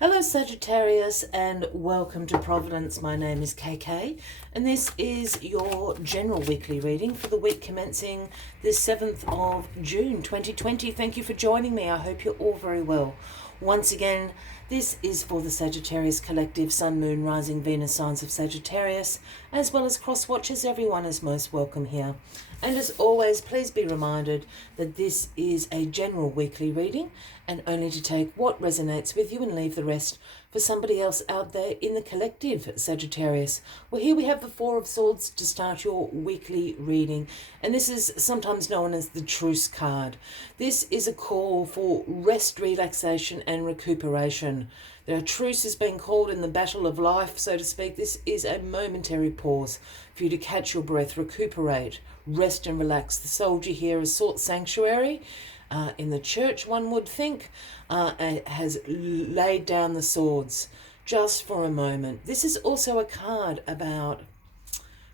Hello Sagittarius and welcome to Providence. My name is KK and this is your general weekly reading for the week commencing the 7th of June 2020. Thank you for joining me. I hope you're all very well. Once again, this is for the Sagittarius Collective, Sun, Moon, Rising, Venus signs of Sagittarius, as well as cross watchers. Everyone is most welcome here. And as always, please be reminded that this is a general weekly reading and only to take what resonates with you and leave the rest for somebody else out there in the collective, Sagittarius. Well, here we have the Four of Swords to start your weekly reading, and this is sometimes known as the Truce card. This is a call for rest, relaxation and recuperation. The truce has been called in the battle of life, so to speak. This is a momentary pause for you to catch your breath, recuperate, rest and relax. The soldier here has sought sanctuary in the church, one would think, has laid down the swords just for a moment. This is also a card about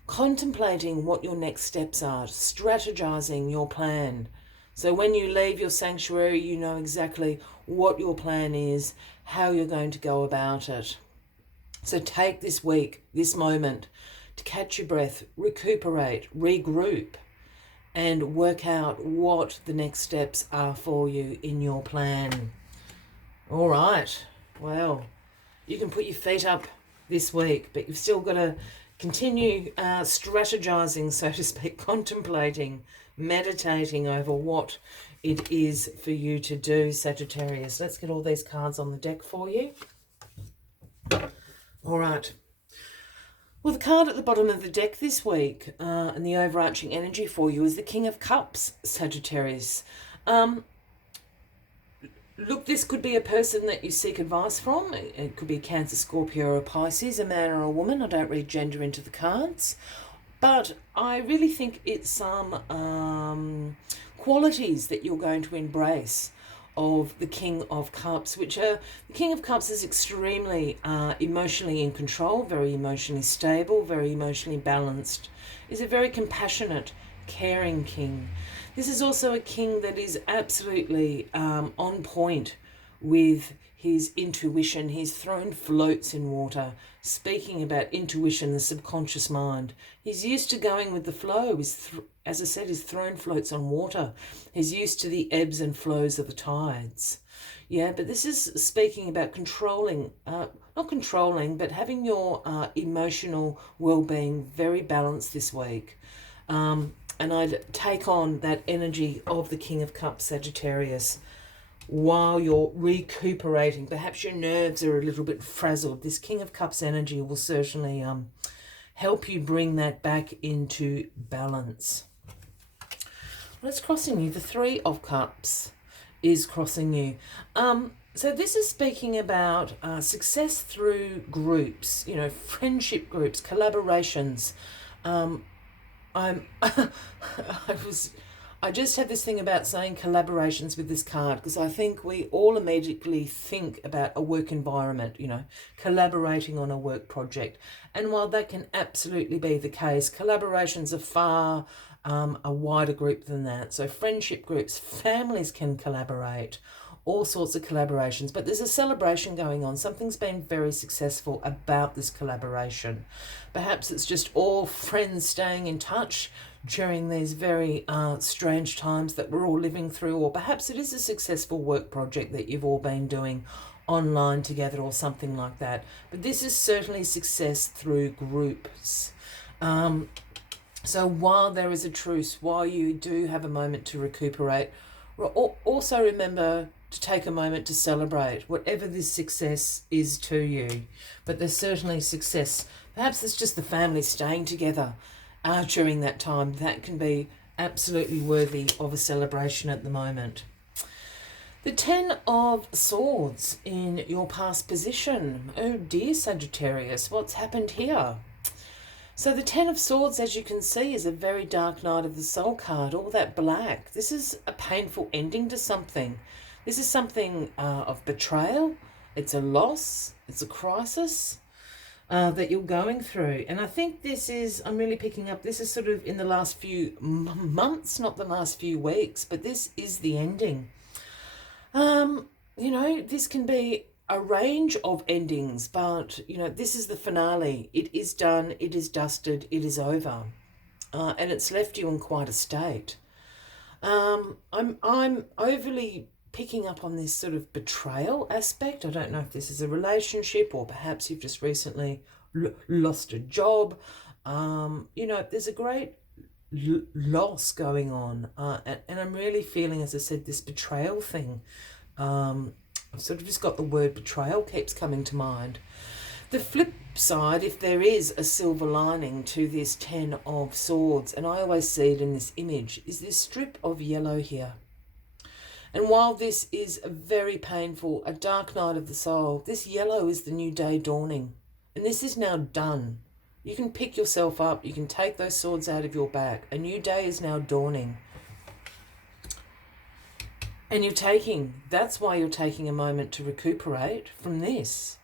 contemplating what your next steps are, strategizing your plan. So when you leave your sanctuary, you know exactly what your plan is, how you're going to go about it. So take this week, this moment, to catch your breath, recuperate, regroup, and work out what the next steps are for you in your plan. All right, well, you can put your feet up this week, but you've still got to continue strategizing, so to speak, contemplating, meditating over what it is for you to do, Sagittarius. Let's get all these cards on the deck for you. All right. Well, the card at the bottom of the deck this week and the overarching energy for you is the King of Cups, Sagittarius. Look, this could be a person that you seek advice from. It could be Cancer, Scorpio or a Pisces, a man or a woman. I don't read gender into the cards. But I really think it's some qualities that you're going to embrace of the King of Cups, which are, the King of Cups is extremely emotionally in control, very emotionally stable, very emotionally balanced, is a very compassionate, caring king. This is also a king that is absolutely on point with his intuition. His throne floats in water, speaking about intuition, the subconscious mind. He's used to going with the flow. As I said, his throne floats on water. He's used to the ebbs and flows of the tides. Yeah, but this is speaking about controlling, not controlling, but having your emotional well-being very balanced this week. And I'd take on that energy of the King of Cups, Sagittarius, while you're recuperating. Perhaps your nerves are a little bit frazzled. This King of Cups energy will certainly help you bring that back into balance. What's crossing you? The Three of Cups is crossing you. So this is speaking about success through groups, you know, friendship groups, collaborations. I just have this thing about saying collaborations with this card because I think we all immediately think about a work environment, you know, collaborating on a work project. And while that can absolutely be the case, collaborations are far a wider group than that. So friendship groups, families can collaborate, all sorts of collaborations, but there's a celebration going on. Something's been very successful about this collaboration. Perhaps it's just all friends staying in touch during these very strange times that we're all living through, or perhaps it is a successful work project that you've all been doing online together or something like that. But this is certainly success through groups. So while there is a truce, while you do have a moment to recuperate, also remember to take a moment to celebrate whatever this success is to you. But there's certainly success. Perhaps it's just the family staying together during that time. That can be absolutely worthy of a celebration at the moment. The Ten of Swords in your past position. Oh dear, Sagittarius, what's happened here? So the Ten of Swords, as you can see, is a very dark night of the soul card, all that black. This is a painful ending to something. This is something of betrayal. It's a loss. It's a crisis that you're going through. And I think this is, I'm really picking up, this is sort of in the last few months, not the last few weeks, but this is the ending. You know, this can be a range of endings, but this is the finale. It is done, it is dusted, it is over, and it's left you in quite a state. I'm overly picking up on this sort of betrayal aspect. I don't know if this is a relationship, or perhaps you've just recently lost a job. There's a great loss going on, and I'm really feeling, as I said, this betrayal thing. I've sort of just got the word betrayal keeps coming to mind. The flip side, if there is a silver lining to this 10 of Swords, and I always see it in this image, is this strip of yellow here. And while this is a very painful, a dark night of the soul, this yellow is the new day dawning. And this is now done. You can pick yourself up. You can take those swords out of your back. A new day is now dawning. And that's why you're taking a moment to recuperate from this.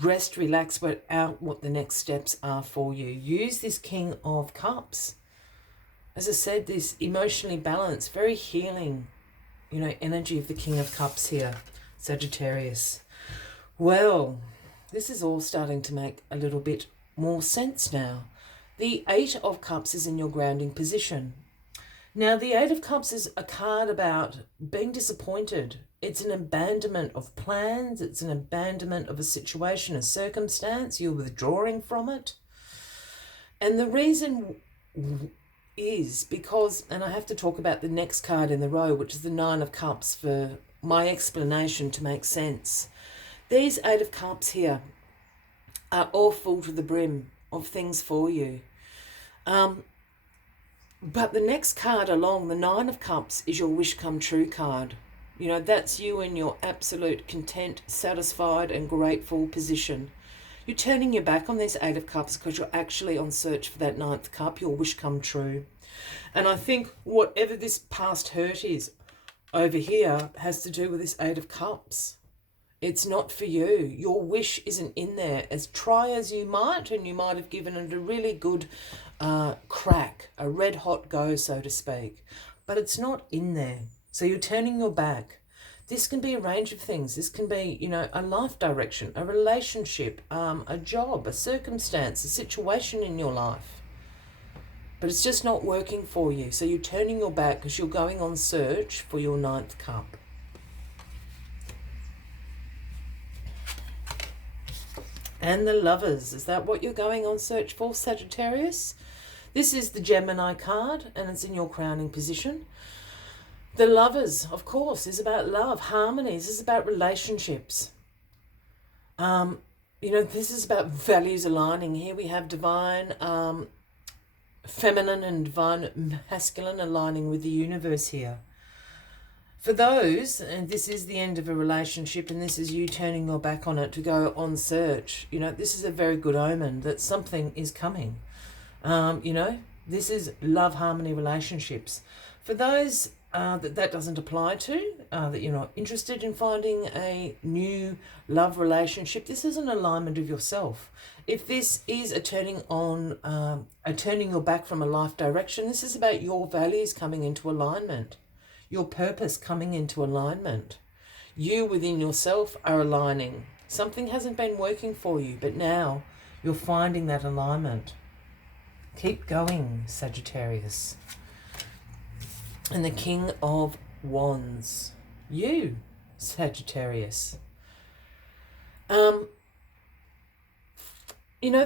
Rest, relax, work out what the next steps are for you. Use this King of Cups. As I said, this emotionally balanced, very healing, energy of the King of Cups here, Sagittarius. Well, this is all starting to make a little bit more sense now. The 8 of Cups is in your grounding position. Now, the 8 of Cups is a card about being disappointed. It's an abandonment of plans. It's an abandonment of a situation, a circumstance. You're withdrawing from it. And the reason is because, and I have to talk about the next card in the row, which is the 9 of Cups, for my explanation to make sense. These 8 of Cups here are all full to the brim of things for you. But the next card along, the 9 of Cups, is your wish come true card. That's you in your absolute content, satisfied and grateful position. You're turning your back on this 8 of Cups because you're actually on search for that 9th cup, your wish come true. And I think whatever this past hurt is over here has to do with this 8 of Cups. It's not for you. Your wish isn't in there. As try as you might, and you might have given it a really good crack, a red hot go, so to speak, but it's not in there. So you're turning your back. This can be a range of things. This can be, a life direction, a relationship, a job, a circumstance, a situation in your life. But it's just not working for you. So you're turning your back because you're going on search for your 9th cup. And the Lovers, is that what you're going on search for, Sagittarius? This is the Gemini card, and it's in your crowning position. The Lovers, of course, is about love, harmonies. This is about relationships. This is about values aligning. Here we have divine feminine and divine masculine aligning with the universe here. For those, and this is the end of a relationship, and this is you turning your back on it to go on search, this is a very good omen that something is coming. This is love, harmony, relationships. For those that doesn't apply to, that you're not interested in finding a new love relationship, this is an alignment of yourself. If this is a turning your back from a life direction, this is about your values coming into alignment. Your purpose coming into alignment. You within yourself are aligning. Something hasn't been working for you, but now you're finding that alignment. Keep going, Sagittarius. And the King of Wands. You, Sagittarius.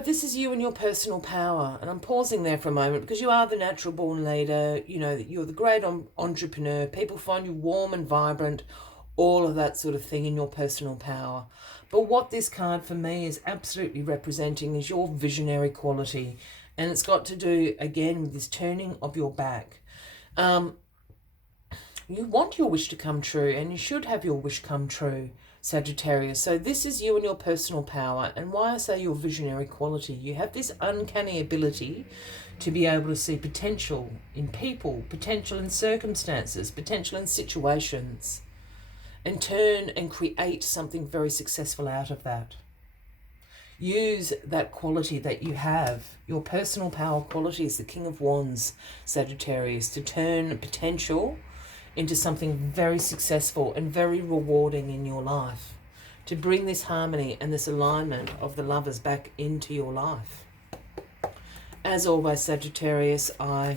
This is you and your personal power. And I'm pausing there for a moment because you are the natural born leader. You're the great entrepreneur. People find you warm and vibrant, all of that sort of thing in your personal power. But what this card for me is absolutely representing is your visionary quality. And it's got to do, again, with this turning of your back. You want your wish to come true, and you should have your wish come true, Sagittarius. So this is you and your personal power. And why I say your visionary quality, you have this uncanny ability to be able to see potential in people, potential in circumstances, potential in situations, and turn and create something very successful out of that. Use that quality that you have, your personal power quality is the King of Wands, Sagittarius, to turn potential into something very successful and very rewarding in your life, to bring this harmony and this alignment of the lovers back into your life. As always, Sagittarius, I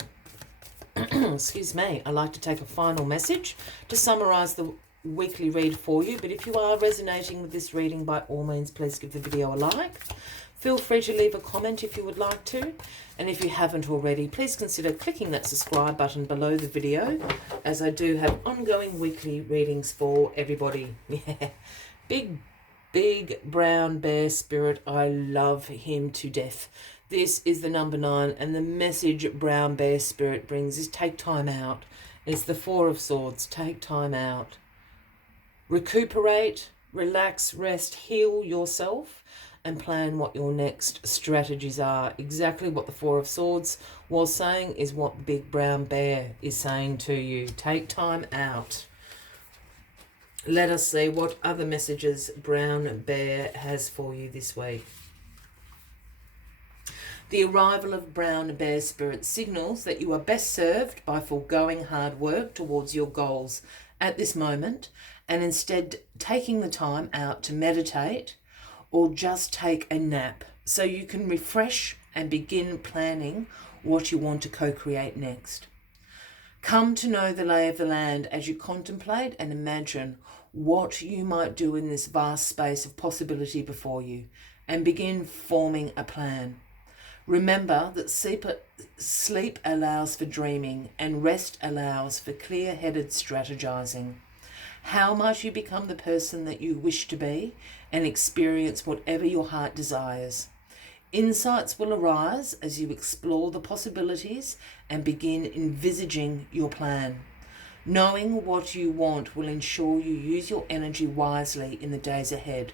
excuse me, I like to take a final message to summarize the weekly read for you. But if you are resonating with this reading, by all means, please give the video a like. Feel free to leave a comment if you would like to. And if you haven't already, please consider clicking that subscribe button below the video, as I do have ongoing weekly readings for everybody. Yeah. Big brown bear spirit. I love him to death. This is the number 9, and the message brown bear spirit brings is take time out. It's the 4 of Swords. Take time out. Recuperate, relax, rest, heal yourself, and plan what your next strategies are. Exactly what the 4 of Swords was saying is what big brown bear is saying to you. Take time out. Let us see what other messages brown bear has for you this week. The arrival of brown bear spirit signals that you are best served by foregoing hard work towards your goals at this moment, and instead taking the time out to meditate or just take a nap so you can refresh and begin planning what you want to co-create next. Come to know the lay of the land as you contemplate and imagine what you might do in this vast space of possibility before you, and begin forming a plan. Remember that sleep allows for dreaming and rest allows for clear-headed strategizing. How might you become the person that you wish to be and experience whatever your heart desires? Insights will arise as you explore the possibilities and begin envisaging your plan. Knowing what you want will ensure you use your energy wisely in the days ahead.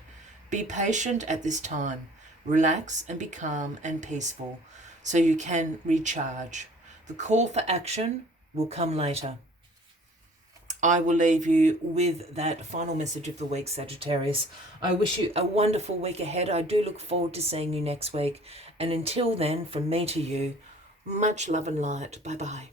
Be patient at this time. Relax and be calm and peaceful so you can recharge. The call for action will come later. I will leave you with that final message of the week, Sagittarius. I wish you a wonderful week ahead. I do look forward to seeing you next week. And until then, from me to you, much love and light. Bye-bye.